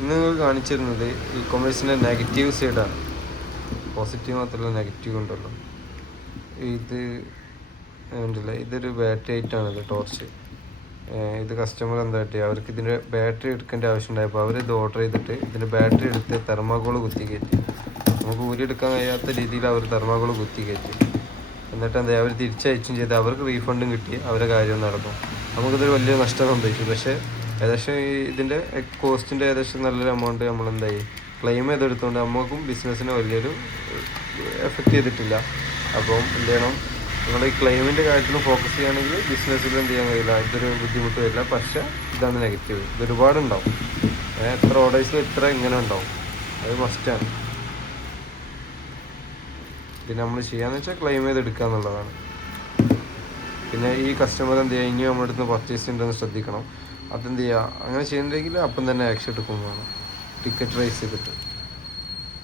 ഇന്ന് നിങ്ങൾ കാണിച്ചിരുന്നത് ഇ കൊമേഴ്സിൻ്റെ നെഗറ്റീവ് സൈഡാണ്. പോസിറ്റീവ് മാത്രമല്ല നെഗറ്റീവ് ഉണ്ടല്ലോ. ഇത് ഉണ്ടല്ലോ, ഇതൊരു ബാറ്ററി ആയിട്ടാണ് ഇത് ടോർച്ച്. ഇത് കസ്റ്റമർ എന്താ പറ്റിയ അവർക്ക് ഇതിൻ്റെ ബാറ്ററി എടുക്കേണ്ട ആവശ്യമുണ്ടായപ്പോൾ അവർ ഇത് ഓർഡർ ചെയ്തിട്ട് ഇതിൻ്റെ ബാറ്ററി എടുത്ത് തെർമാക്കോൾ കുത്തി കയറ്റി. നമുക്ക് ഊരിയെടുക്കാൻ കഴിയാത്ത രീതിയിൽ അവർ തെർമാക്കോൾ കുത്തി കയറ്റി. എന്നിട്ട് എന്താ അവർ തിരിച്ചയച്ചും ചെയ്ത് അവർക്ക് റീഫണ്ടും കിട്ടി, അവരുടെ കാര്യം നടന്നു. നമുക്കിതൊരു വലിയ നഷ്ടം സംഭവിച്ചു. പക്ഷേ ഏകദേശം ഇതിൻ്റെ കോസ്റ്റിൻ്റെ ഏകദേശം നല്ലൊരു എമൗണ്ട് നമ്മളെന്തായി ക്ലെയിം ചെയ്തെടുത്തുകൊണ്ട് നമുക്കും ബിസിനസ്സിന് വലിയൊരു എഫക്റ്റ് ചെയ്തിട്ടില്ല. അപ്പം എന്ത് ചെയ്യണം, നിങ്ങൾ ഈ ക്ലെയിമിൻ്റെ കാര്യത്തിൽ ഫോക്കസ് ചെയ്യുകയാണെങ്കിൽ ബിസിനസ്സിൽ എന്ത് ചെയ്യാൻ കഴിയില്ല, ഇതൊരു ബുദ്ധിമുട്ട് വരില്ല. പക്ഷേ ഇതാണ് നെഗറ്റീവ്, ഇത് ഒരുപാടുണ്ടാവും. എത്ര ഓർഡേഴ്സിൽ ഇത്ര ഇങ്ങനെ ഉണ്ടാവും, അത് മസ്റ്റാണ്. പിന്നെ നമ്മൾ ചെയ്യാന്ന് വെച്ചാൽ ക്ലെയിം ചെയ്തെടുക്കുക എന്നുള്ളതാണ്. പിന്നെ ഈ കസ്റ്റമർ എന്ത് ചെയ്യുക, ഇനിയും നമ്മുടെ അടുത്ത് പർച്ചേസ് ചെയ്യേണ്ടതെന്ന് ശ്രദ്ധിക്കണം. അതെന്ത് ചെയ്യുക, അങ്ങനെ ചെയ്യുന്നുണ്ടെങ്കിൽ അപ്പം തന്നെ ആക്ഷൻ എടുക്കുന്നതാണ്, ടിക്കറ്റ് റൈസ് ചെയ്തിട്ട്.